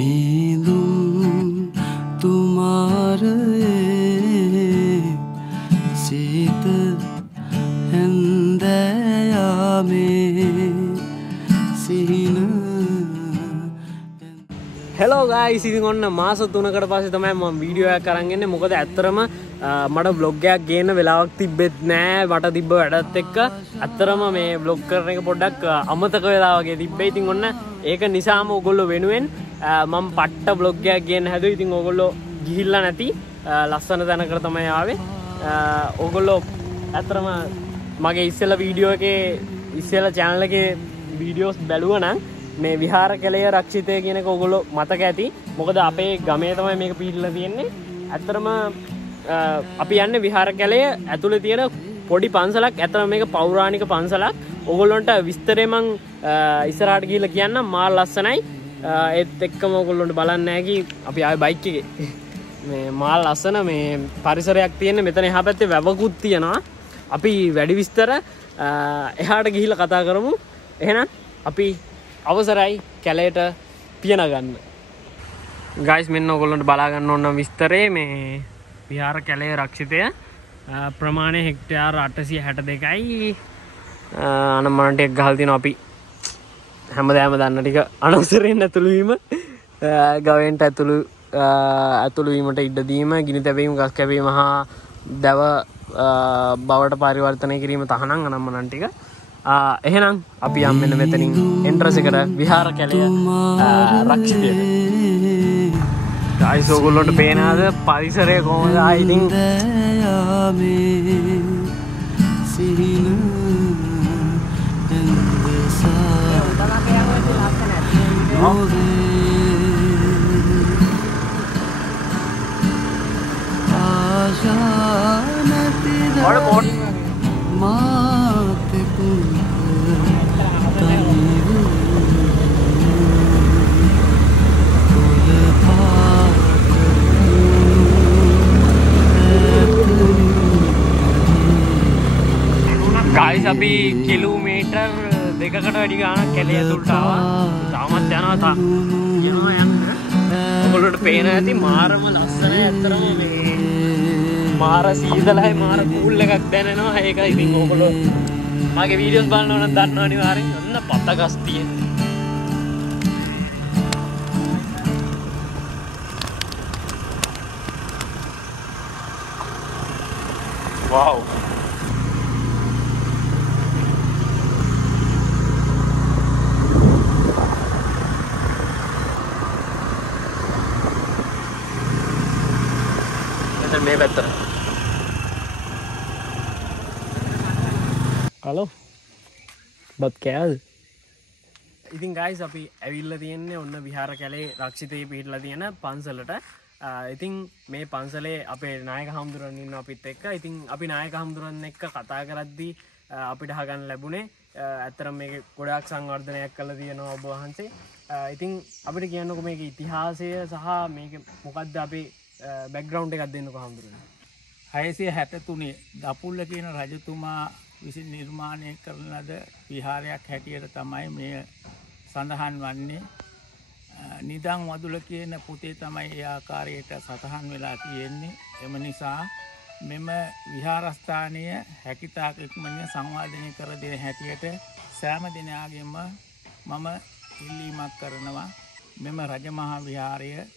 मीदुम तुम्हारे सीत हिंदया में सीन Hello guys, ඉතින් ඔන්න මාස 3කට පස්සේ තමයි මම වීඩියෝ එකක් අරන් ඉන්නේ. මොකද ඇත්තරම මට vlog එකක් ගේන්න වෙලාවක් තිබෙත් නෑ. මට තිබ්බ වැඩත් එක්ක ඇත්තරම මේ vlog කරන එක පොඩ්ඩක් අමතක වෙලා වගේ තිබ්බේ. ඉතින් ඔන්න ඒක නිසාම ඕගොල්ලෝ වෙනුවෙන් මම පට්ට vlog එකක් ගේන්න හැදුවා. ඉතින් ඕගොල්ලෝ ගිහිල්ලා නැති ලස්සන තැනකට තමයි ආවේ. ඕගොල්ලෝ ඇත්තරම මගේ ඉස්සෙල්ලා වීඩියෝ එකේ ඉස්සෙල්ලා channel එකේ වීඩියෝස් බැලුවා නම් මේ විහාර කැලය රක්ෂිතය කියන එක ඔයගොල්ලෝ මතක ඇති. මොකද අපේ ගමේ තමයි මේක පිහිටලා තියෙන්නේ. ඇත්තටම අපි යන්නේ විහාර කැලය ඇතුලේ තියෙන පොඩි පන්සලක්. ඇත්තටම මේක පෞරාණික පන්සලක්. ඔයගොල්ලන්ට විස්තරේ මං ඉස්සරහට ගිහිල්ලා කියන්නම්. මා ලස්සනයි. ඒත් එක්කම ඔයගොල්ලන්ට බලන්න නැගි අපි ආවේ බයික් එකේ. මේ මා ලස්සන මේ පරිසරයක් තියෙන්නේ. මෙතන එහා පැත්තේ වැවකුත් තියෙනවා. අපි වැඩි විස්තර එහාට ගිහිල්ලා කතා කරමු. එහෙනම් අපි අවසරයි කැලේට පියන ගන්න. ගයිස් මෙන්න ඔයගොල්ලන්ට බලා ගන්න ඕන විස්තරේ මේ විහාර කැලේ රක්ෂිතය ප්‍රමාණය හෙක්ටයාර 862යි. අනම්මන ටික ගහලා තිනවා අපි හැමදාම දන්න ටික අනවසරයෙන් ඇතුළු වීම, ගවෙන්ට ඇතුළු වීමට ඉඩ දීම, ගිනි තැබීම, ගස් කැපීම හා දැව බවට පරිවර්තනය කිරීම තහනම් අනම්මනන් ටික. එහෙනම් අපි යම් මෙන්න මෙතනින් එන්ට්‍රස් එකට විහාර කැලය රක්ෂිතයට. ගයිස් ඔයගොල්ලන්ට පේනවාද පරිසරය කොහොමද? ඉතින් ගයිස් අපි කිලෝමීටර් 2කට වැඩි ගාණක් කැලේ ඇතුළට ආවා. තාමත් යනවා යන්න. ඔයගොල්ලන්ට පේන ඇති මාරම ලස්සනයි. ඇත්තරම මේ මාර සීතලයි මාර කූල් එකක් දැනෙනවා. ඒක ඉතින් ඔයගොල්ලෝ මගේ වීඩියෝස් බලනවා නම් දන්නවා අනිවාර්යෙන්. ඔන්න පතගස් තියෙන්නේ. wow. මේ පැත්තට. හලෝ. බත් කෑවද? ඉතින් ගයිස් අපි ඇවිල්ලා තියෙන්නේ ඔන්න විහාර කැලේ රක්ෂිතයේ පිහිටලා තියෙන පන්සලට. ඉතින් මේ පන්සලේ අපේ නායක හාමුදුරන් ඉන්නවා අපිත් එක්ක. ඉතින් අපි නායක හාමුදුරන් එක්ක කතා කරද්දී අපිට අහගන්න ලැබුණේ ඇත්තටම මේක ගොඩාක් සංවර්ධනයක් කරලා තියෙනවා ඔබ වහන්සේ. ඉතින් අපිට කියන්නකෝ මේකේ ඉතිහාසය සහ මේක මොකද්ද අපේ බෑග්ග්‍රවුන්ඩ් එකක් දෙන්නකෝ හාමුදුරනේ. 663 දපුල්ල කියන රජතුමා විසින් නිර්මාණය කරන ලද විහාරයක් හැටියට තමයි මේ සඳහන් වන්නේ. නිදන් වදුල කියන පොතේ තමයි ඒ ආකාරයට සටහන් වෙලා තියෙන්නේ. එම නිසා මෙම විහාරස්ථානය හැකිතාක් ඉක්මනින් සංවර්ධනය කර දෙන හැටියට සෑම දිනයකම මම ඉල්ලීමක් කරනවා. මෙම රජමහා විහාරයට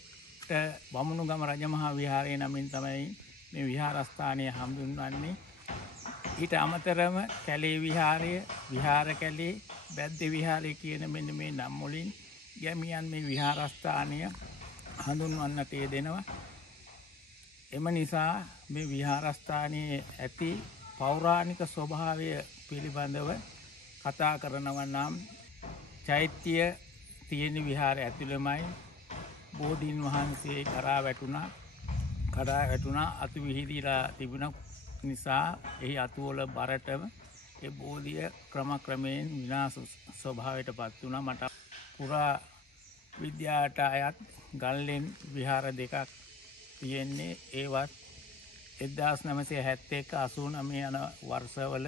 වමුණුගම රජමහා විහාරය නමින් තමයි මේ විහාරස්ථානය හඳුන්වන්නේ. ඊට අමතරව කැලේ විහාරය, විහාර කැලේ, බැද්ද විහාරය කියන මෙන්න මේ නම් වලින් ගැමියන් මේ විහාරස්ථානය හඳුන්වන්නට යෙදෙනවා. එම නිසා මේ විහාරස්ථානයේ ඇති පෞරාණික ස්වභාවය පිළිබඳව කතා කරනවා නම් චෛත්‍ය තියෙන විහාරය ඇතුළෙමයි බෝධීන් වහන්සේ කරා වැටුණා අතු විහිදිලා තිබුණ නිසා එහි අතුවල බරටම ඒ බෝධිය ක්‍රමක්‍රමයෙන් විනාශ ස්වභාවයට පත් වුණා. මට පුරා විද්‍යාවට අයත් ගල්ලෙන් විහාර දෙකක් තියෙන්නේ. ඒවත් 1971-89 යන වර්ෂවල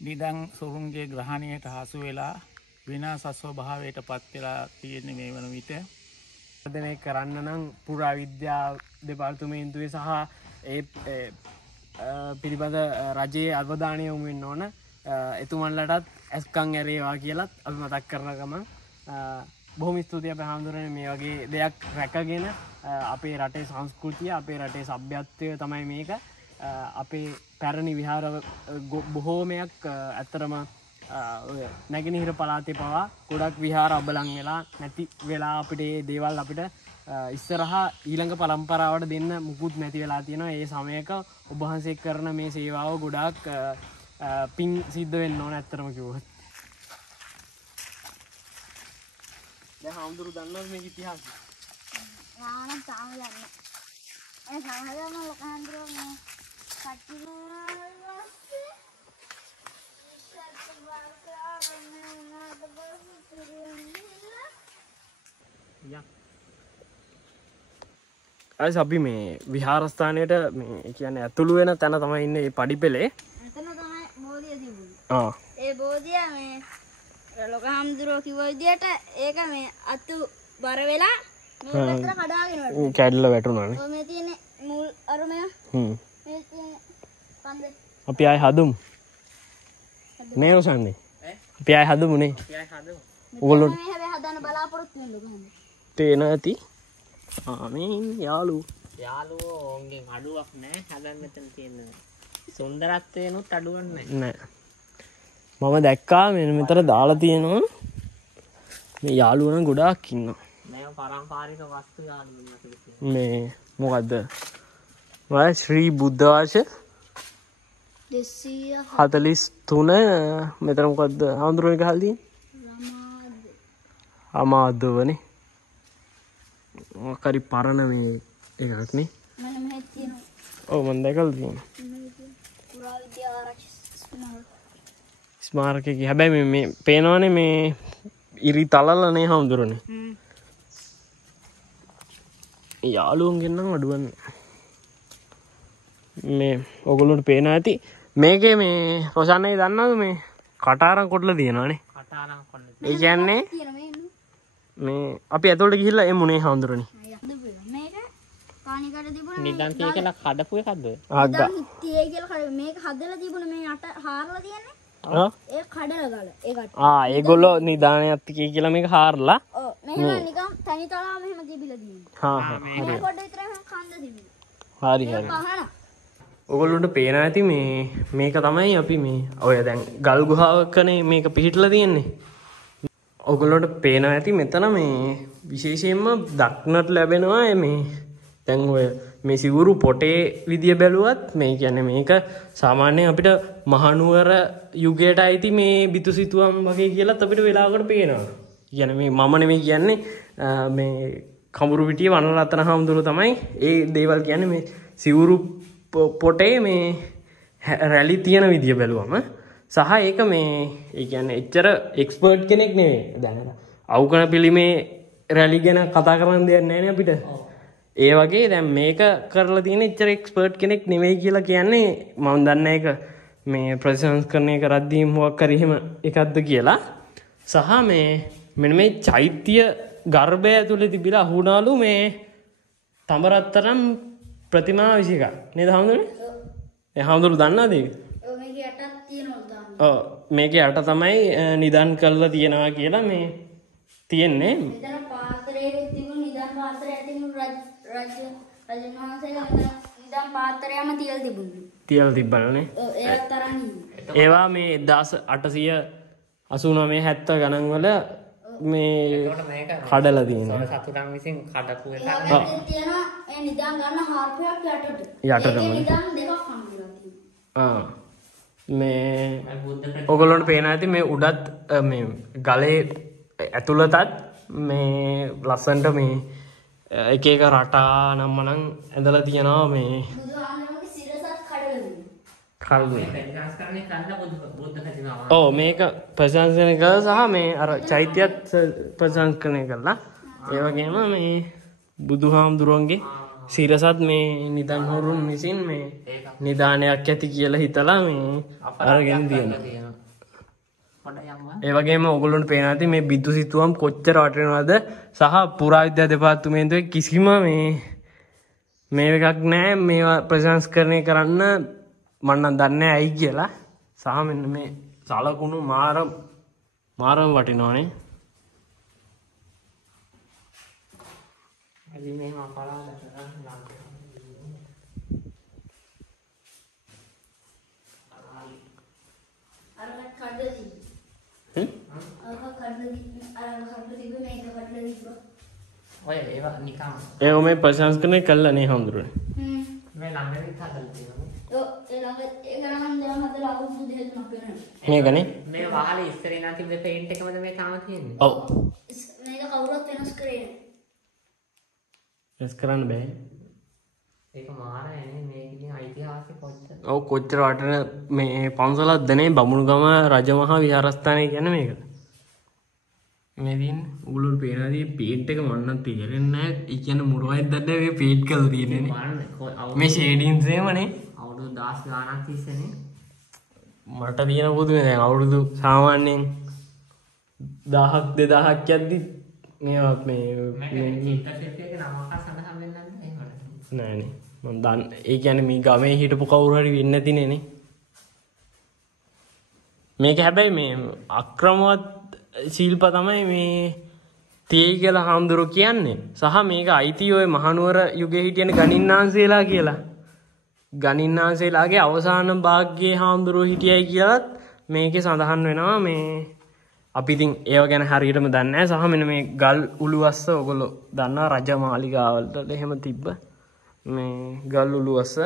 නිදන් සොරුන්ගේ ග්‍රහණයට හසු වෙලා විනාශ ස්වභාවයට පත් වෙලා තියෙන්නේ මේ වන විට. වර්ධනය කරන්න නම් පුරාවිද්‍යා දෙපාර්තමේන්තුවේ සහ ඒ පිළිබඳ රජයේ අවධානය යොමු වෙන්න ඕන. එතුමන්ලටත් ඇස්කම් ඇරේවා කියලත් අපි මතක් කරන ගමන් බොහොම ස්තුතියි අපේ හාමුදුරනේ මේ වගේ දෙයක් රැකගෙන අපේ රටේ සංස්කෘතිය අපේ රටේ සભ્યත්වය තමයි මේක. අපේ පැරණි විහාර බොහෝමයක් ඇත්තරම නැගෙනහිර පළාතේ පවා ගොඩක් විහාර අබලන් වෙලා නැති වෙලා අපිට මේ දේවල් අපිට ඉස්සරහා ඊළඟ පරම්පරාවට දෙන්න මුකුත් නැති වෙලා තියෙනවා. ඒ සමයක ඔබ වහන්සේ කරන මේ සේවාව ගොඩාක් පින් සිද්ධ වෙන්න ඕන ඇත්තරම කිව්වොත්. දැන් හාමුදුරු දන්නවද මේක ඉතිහාසය? යානම් තාම දන්නේ. ඒ සමහරවම ලොකු හාමුදුරුවෝ මේ අයිස් අපි මේ විහාරස්ථානයට මේ කියන්නේ ඇතුළු වෙන තැන තමයි ඉන්නේ මේ පඩිපෙළේ. එතන තමයි බෝධිය තිබුණේ. ඒ බෝධිය මේ ලොකු හාමුදුරුවෝ කිව්ව විදියට ඒක මේ අතු බර වෙලා මේ පැත්තට කඩාගෙන වටුණා. කැඩලා වැටුණානේ. ඔය මේ තියෙන මුල් අරුමය. මේ තියෙන කන්දේ. අපි ආයි හදුමු. නේ රොසන්නේ. අපි ආයි හදුමු නේ. අපි ආයි හදමු. ඕගොල්ලෝ මේ හැබැයි හදන්න බලාපොරොත්තු වෙන්න කොහොමද? තේන ඇති. ආමීන් යාළුවෝ ඕන්ගෙන් අඩුවක් නැහැ. හදන්න මෙතන තියෙන සුන්දරත්වයනොත් අඩුවක් නැහැ. මම දැක්කා මෙතන දාලා තියෙනවා මේ යාළුවෝ නම් ගොඩාක් ඉන්නවා. මේව පාරම්පරික වස්තු යාළුවෝ මේ මොකද්ද? මම ශ්‍රී බුද්ධ වර්ෂ 243 මෙතන මොකද්ද? හඳුරන එක හල්දී අමාදවනේ. මොකරි පරණ මේ එකක් නේ. මම මෙහෙ තියෙනවා. ඔව් මම දැකලා තියෙනවා. පුරාවිද්‍යා ආරක්ෂක ස්මාරකයේ හැබැයි මේ පේනවනේ මේ ඉරි තලලනේ හඳුරන්නේ. යාළුවන්ගෙන් නම් අඩුවන්නේ. මේ ඔයගොල්ලන්ට පේනවා ඇති. මේකේ මේ රොෂානේ දන්නවද මේ කටාරම් කොටලා තියෙනවානේ. කටාරම් කොටලා. ඒ කියන්නේ මේ අපි ඇතුළට ගිහිල්ලා එමුනේ හඳුරන්නේ. මේක කාණිකට තිබුණා නිදන් තිය කියලා කඩපු එකක්ද? ආග්ගා. තියේ කියලා මේක හදලා තිබුණා මේ යට හාරලා තියන්නේ. ඒ කඩලා ගාලා ඒකට. ඒගොල්ලෝ නිදානයක් කියලා මේක හාරලා. ඔව් මෙහෙම නිකන් තනි තලා මෙහෙම තිබිලා තියෙනවා. මේ කොට විතර කන්ද තිබිලා. හරි. ඔයගොල්ලන්ට පේනවා ඇති මේක තමයි අපි මේ ඔය දැන් ගල් ගුහාවකනේ මේක පිහිටලා තියෙන්නේ. ඔයගොල්ලන්ට පේනවා ඇති මෙතන මේ විශේෂයෙන්ම දක්නට ලැබෙනවා මේ දැන් ඔය මේ සිවුරු පොටේ විදිය බැලුවත් මේ කියන්නේ මේක සාමාන්‍යයෙන් අපිට මහනුවර යුගයට අයිති මේ බිතුසිතුවම් වගේ කියලාත් අපිට වෙලාවකට පේනවා. කියන්නේ මේ මම නෙමෙයි කියන්නේ මේ කඹුරුපිටිය වනරත්න හාමුදුරුවෝ තමයි ඒ දේවල් කියන්නේ මේ සිවුරු පොටේ මේ රැලි තියෙන විදිය බැලුවම සහ ඒක මේ ඒ කියන්නේ එච්චර එක්ස්පර්ට් කෙනෙක් නෙවෙයි. දැන් අවුකන පිළිමේ රැලි ගැන කතා කරන්න දෙයක් නැහැ නේ අපිට. ඒ වගේ දැන් මේක කරලා තියෙන එච්චර එක්ස්පර්ට් කෙනෙක් නෙවෙයි කියලා කියන්නේ මම දන්නේ ඒක මේ ප්‍රතිසංස්කරණය කරද්දී මොකක් හරි එහෙම එකක්ද කියලා. සහ මේ මෙන්න මේ චෛත්‍ය ගර්භය ඇතුලේ තිබිලා අහුණාලු මේ තඹරත්තරම් ප්‍රතිමා 21ක් නේද හාමුදුරනේ? ඒ හාමුදුරු දන්නවද ඒක? ඔව් මේක යටක් තියෙනවා. ඔව් මේකේ යට තමයි නිදන් කරලා තියනවා කියලා මේ තියෙන්නේ. මෙතන පාත්‍රයේ තිබුණු නිදන් පාත්‍රය තිබුණු රජවහන්සේලා මෙතන නිදන් පාත්‍රයම තියලා තිබුණා. තියලා තිබ්බලනේ. ඔව් ඒවත් තරම් ඒවා මේ 1889 70 ගණන් වල මේ කඩලා තියෙනවා. සතුටන් විසින් කඩපු එකක්. ඒවා තියෙනවා ඒ නිදන් ගන්න හාර්පයක් යටට. යටටම. නිදන් දෙකක් හම්බුලා තියෙනවා. මේ ඔයගොල්ලන්ට පේනවා ඇති මේ උඩත් මේ ගලේ ඇතුළතත් මේ ලස්සන්ට මේ එක එක රටා නම් මනම් ඇඳලා තියෙනවා මේ බුදුහාමුදුරුවෝගේ සිරසත් කඩලා තියෙනවා. ඔව් මේක ප්‍රශංසනය කළා සහ මේ අර චෛත්‍යයත් ප්‍රශංසනය කළා. ඒ වගේම මේ බුදුහාමුදුරුවන්ගේ සිරසත් මේ නිදන් හොරුන් විසින් මේ නිදානයක් ඇති කියලා හිතලා මේ අරගෙන තියෙනවා. ඒ වගේම ඔයගොල්ලොන්ට පේනවා ඇති මේ බිත්තු සිතුවම් කොච්චර වටිනවද සහ පුරාවිද්‍යා දෙපාර්තමේන්තුවේ කිසිම මේ එකක් නැහැ මේවා ප්‍රශංසකරණය කරන්න මම නම් දන්නේ ඇයි කියලා සහ මෙන්න මේ සලකුණු මාරම වටිනවනේ අලි මේ මකලා ඔය ඒවා නිකන් ඒ මේ ප්‍රශංසකරණය කළා නේ හඳුරන්නේ මේ ළඟදී හදලා තියෙනවා ඒ ළඟ දැන් හදලා අවුරුදු දෙකක් වෙනවා මේකනේ මේ වහලේ ඉස්සර ඉඳන් තිබ්බ පේන්ට් එකමද මේ තාම තියෙන්නේ ඔව් මේක කවුරුත් වෙනස් කරේ වෙනස් කරන්න බෑ ඒක මාරයි නේ මේක ඉතින් ඓතිහාසික කොච්චර ඔව් කොච්චර වටින මේ පන්සලක්ද නේ බමුණුගම රජමහා විහාරස්ථානය කියන්නේ මේක මේ තියෙන උගලුන් පේනදී පේන්ට් එක මන්නම් තේරෙන්නේ නැහැ ඒ කියන්නේ මොනවයිද දන්නේ මේ පේන්ට් කරලා තියෙන්නේ නේ මේ ෂේඩින්ස් එහෙමනේ අවුරුදු 10 ගාණක් තිස්සේනේ මට තියෙන පුදුමේ දැන් අවුරුදු සාමාන්‍යයෙන් 1000ක් 2000ක් යද්දි මේවා මේ චිත්තශිල්පියක නමක සඳහන් වෙන්නේ නැද්ද එහෙමද නෑනේ මම දන්න ඒ කියන්නේ මේ ගමේ හිටපු කවුරු හරි වෙන්නේ නැතිනේ නේ මේක හැබැයි මේ අක්‍රමවත් ශිල්ප තමයි මේ තේගල හාමුදුරුවෝ කියන්නේ සහ මේක අයිති ඔය මහනුවර යුගයේ හිටියන ගණින්නාන්සේලා කියලා ගණින්නාන්සේලාගේ අවසාන භාග්‍යයේ හාමුදුරුවෝ හිටියයි කියලත් මේකේ සඳහන් වෙනවා මේ අපි ඉතින් ඒව ගැන හරියටම දන්නේ නැහැ සහ මෙන්න මේ ගල් උළුවස්ස ඔයගොල්ලෝ දන්නවා රජමාලිගාවලට එහෙම තිබ්බ මේ ගල් උළුවස්ස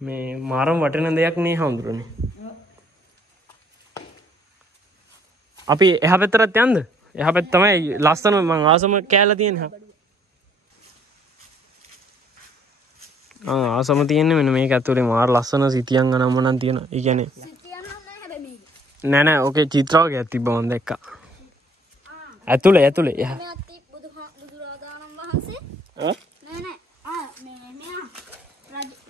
මේ මාරම වටින දෙයක් නේ හාමුදුරනේ අපි එහා පැත්තට යන්නද එහා පැත්ත තමයි ලස්සන මම ආසම කෑල්ල තියෙන්නේ ආසම තියෙන්නේ මෙන්න මේක ඇතුලේ මාර ලස්සන සිතියන් අනම්මනම් තියෙනවා ඒ කියන්නේ නෑ ඕකේ චිත්‍රාවකයක් තිබ්බා මම දැක්කා ඇතුලේ බුදුරජාණන් වහන්සේ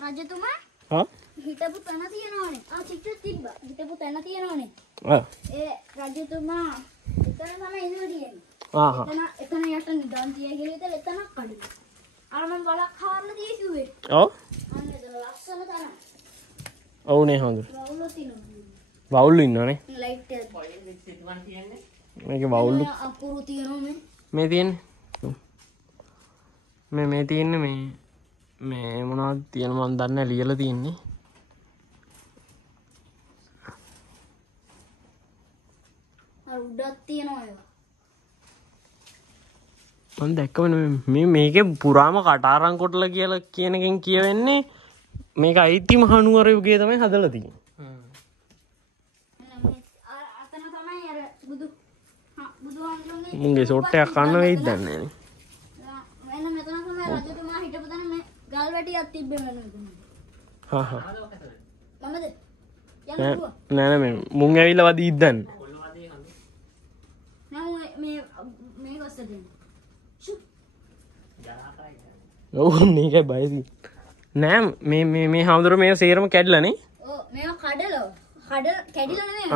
රජතුමා හිටපු තැන තියෙනවනේ චිත්‍ර තිබ්බා හිටපු තැන තියෙනවනේ ඒ රජතුමා එතන තමයි ඉඳලා තියෙන්නේ එතන යට නිදාන් තියයි කියලා ඉතින් එතනක් කඩේ අර මම බලක් හාරලා තියේ කිව්වේ ඔව් අන්න එතන ලස්සන තැන ඔව්නේ හොඳ වවුල තියෙනවා වවුල්ලු ඉන්නවනේ ලයිට් එක මේකේ වවුල්ලු අකුරු තියෙනවා මේ තියෙන්නේ මේ තියෙන්නේ මේ මොනවද තියෙන මම දන්නේ ලියලා තියෙන්නේ අර උඩක් තියෙනවා ඒවා මම දැක්කම මේකේ පුරාම කටාරම් කොටලා කියලා කියන එකෙන් කියවෙන්නේ මේක අයිති මහනුවර යුගයේ තමයි හදලා තියෙන්නේ අතන තමයි අර බුදුහාමුදුරන්ගේ මුංගේ ෂොට් එකක් ගන්න වෙයිද දන්නේ නැහැ මෙන්න මෙතන තමයි රජතුමා හිටපු තැන මේ ගල් වැටියක් තිබ්බේ මෙන්න මෙතන මමද නෑ මේ මුං ඇවිල්ලා වදීත් දන්නේ නෑ මේ ගොස්ස දෙන්න ඔව් මේකයි බයසි නෑ මේ හාමුදුරුවෝ මේ සේරම කැඩලානේ ඔව් මේවා කඩලා කැඩිලා නෙමෙයි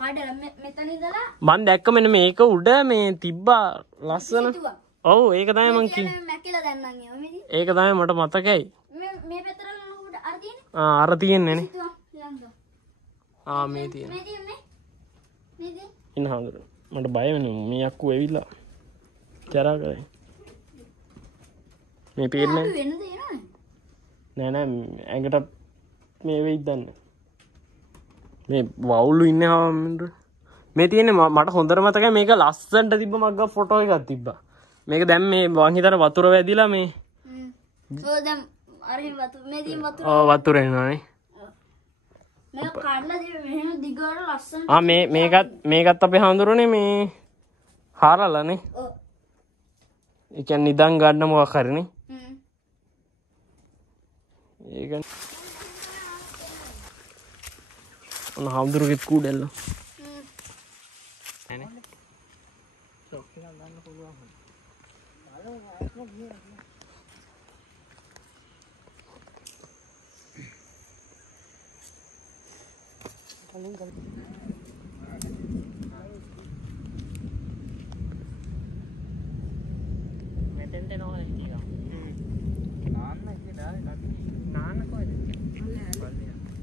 කඩලා මෙතන ඉඳලා මම දැක්ක මෙන්න මේක උඩ මේ තිබ්බා ලස්සන ඔව් ඒක තමයි මං කිව්වේ මැකිලා දැන් නම් ඒවා මේ ඒක තමයි මට මතකයි මේ පැත්තට උඩ අර තියෙන්නේ අර තියෙන්නේ නේ මේ මේ තියෙන්නේ තියෙන්නේ ඉන්න හාමුදුරුවෝ මට බය වෙනවා මේ අක්කු ඇවිල්ලා චරා කරේ මේ පේන්නේ වෙන දෙයක් නෑ ඇඟට මේ වෙයිද දන්නේ මේ වවුලු ඉන්නේ හාමුදුරුවෝ මේ තියෙන්නේ මට හොඳට මතකයි මේක ලස්සනට තිබ්බ මග්ග ෆොටෝ එකක් තිබ්බා මේක දැන් මේ වං හිතර වතුර වැදිලා මේ ඔව් දැන් අර මේ තියෙන වතුර වතුර එනවානේ මේක කඩලා දිව මෙහෙම දිගට ලස්සන මේකත් අපේ හාමුදුරුවනේ මේ හාරලානේ ඔව් ඒ කියන්නේ නිදන් ගන්න මොකක් හරිනේ ඒක ඔන්න හාමුදුරුවෝගේ කූඩෙල්ල මෙතෙන්ට එනවා කියලා. නාන්න කොහෙද?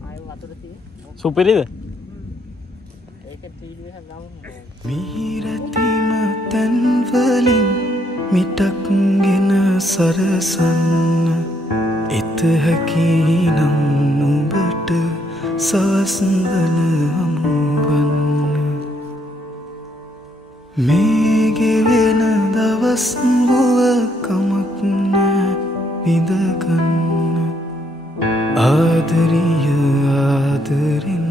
ආයෙ වතුර තියෙන්නේ. සුපිරිද? ඒක වීඩියෝ එකක් ගමු. මිහිරතිම තැන්වලින් මිටක්ගෙන සරසන්න එතහැකිනම් නුඹට සවස්වල හමුවන්න මේ ගෙවෙන දවස් වුව කමක් නෑ විඳගන්න ආදරිය ආදරෙන්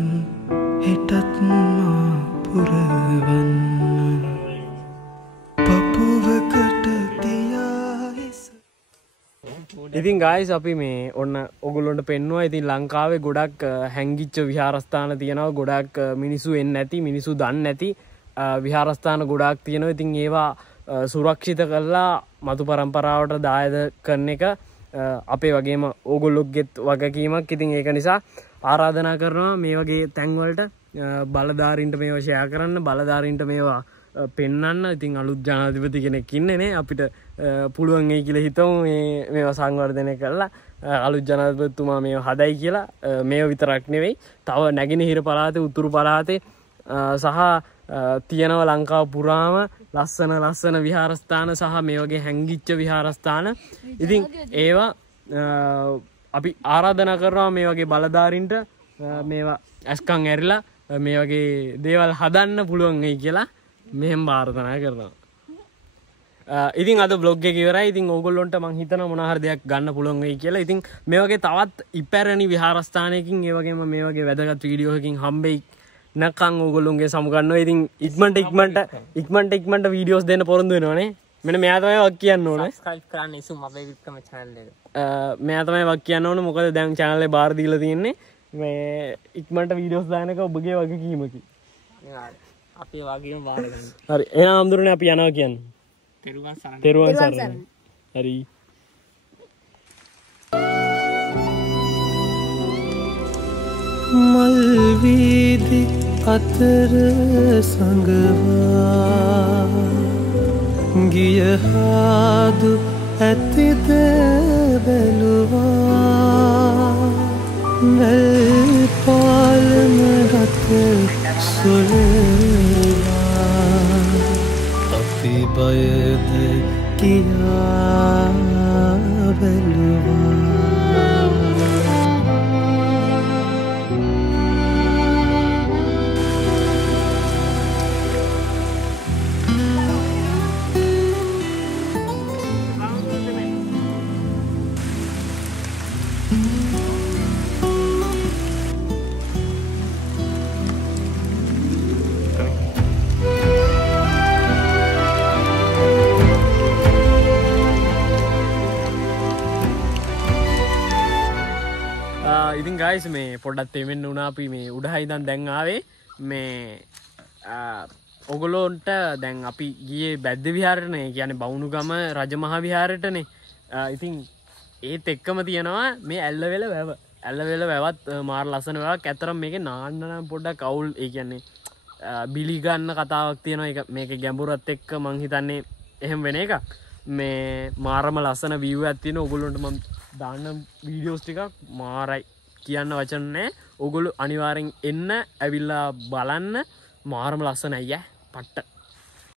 හෙටත් මා පුරවන්න පපුවකට තියා හිස. ඉතින් ගායිස් අපි මේ ඔන්න ඔගොල්ලොන්ට පෙන්නවා. ඉතින් ලංකාවේ ගොඩක් හැංගිච්ච විහාරස්ථාන තියෙනවා. ගොඩක් මිනිස්සු එන්නේ නැති, මිනිස්සු දන්නේ නැති විහාරස්ථාන ගොඩාක් තියෙනවා. ඉතින් ඒවා සුරක්ෂිත කරලා මතු පරම්පරාවට දායද කරන එක අපේ වගේම ඕගොල්ලොක්ගෙත් වගකීමක්. ඉතින් ඒක නිසා ආරාධනා කරනවා මේ වගේ තැන්වලට බලධාරීන්ට මේවා ෂෙයා කරන්න, බලධාරීන්ට මේවා පෙන්වන්න. ඉතින් අලුත් ජනාධිපති කෙනෙක් ඉන්නේ නේ, අපිට පුළුවන් වෙයි කියලා හිතමු මේවා සංවර්ධනය කරලා අලුත් ජනාධිපතිතුමා මේවා හදයි කියලා. මේව විතරක් නෙවෙයි, තව නැගෙනහිර පළාතේ, උතුරු පළාතේ සහ තියෙනවා ලංකාව පුරාම ලස්සන විහාරස්ථාන සහ මේ වගේ හැංගිච්ච විහාරස්ථාන. ඉතින් ඒවා අපි ආරාධනා කරනවා මේ වගේ බලධාරීන්ට මේවා ඇස්කම් ඇරිලා මේ වගේ දේවල් හදන්න පුළුවන් වෙයි කියලා මෙහෙම ආරාධනා කරනවා. ඉතින් අද බ්ලොග් එක ඉවරයි. ඉතින් ඕගොල්ලොන්ට මං හිතනවා මොනවා හරි දෙයක් ගන්න පුළුවන් වෙයි කියලා. ඉතින් මේ වගේ තවත් ඉපැරණි විහාරස්ථානයකින් ඒ වගේම මේ වගේ වැදගත් වීඩියෝ එකකින් හම්බෙයි නැකන් ඕගොල්ලොන්ගේ සමුගන්නවා. ඉතින් ඉක්මනට වීඩියෝස් දෙන්න පොරොන්දු වෙනවනේ. මෙන්න මෙයා තමයි වක් කියන්න ඕනේ. සබ්ස්ක්‍රයිබ් කරන්න IsumAbeywickrama channel එක. මෙයා තමයි වක් කියන්න ඕනේ. මොකද දැන් channel එක බාර දීලා තියෙන්නේ. මේ ඉක්මනට වීඩියෝස් දාන එක ඔබගේ වගකීමකි. අපි වගේම බාර ගන්න. හරි. එහෙනම් අම්දුරනේ අපි යනවා කියන්නේ. තෙරුවන් සරණයි. හරි. මල් වීදි අතර සඟවා ගියහාදු ඇතිද බැලුවා වැල් පාලම ගත සොලවා අපි බයද කියා බැලුවා. ඉතින් ගයිස් මේ පොඩ්ඩක් තෙමෙන්න වුණා. අපි මේ උඩහා ඉඳන් දැන් ආවේ මේ ඔගොල්ලොන්ට දැන් අපි ගියේ බැද්ද විහාරයටනේ, කියන්නේ බවුනුගම රජමහා විහාරයටනේ. ඉතින් ඒත් එක්කම තියෙනවා මේ ඇල්ලවෙල වැව. ඇල්ලවෙල වැවත් මාර ලස්සන වැවක්. ඇතරම් මේකේ නාන්න නම් පොඩ්ඩක් අවුල්, ඒ කියන්නේ බිලි ගන්න කතාවක් තියෙනවා. ඒක මේකේ ගැඹුරත් එක්ක මං හිතන්නේ එහෙම වෙන එකක්. මේ මාරම ලස්සන view එකක් තියෙන. ඔයගොල්ලන්ට මම දාන්න වීඩියෝස් ටිකක් මාරයි කියන්න වචන නැහැ. ඔයගොල්ලෝ අනිවාර්යෙන් එන්න, ඇවිල්ලා බලන්න. මාරම ලස්සනයි ඈ. පට්ට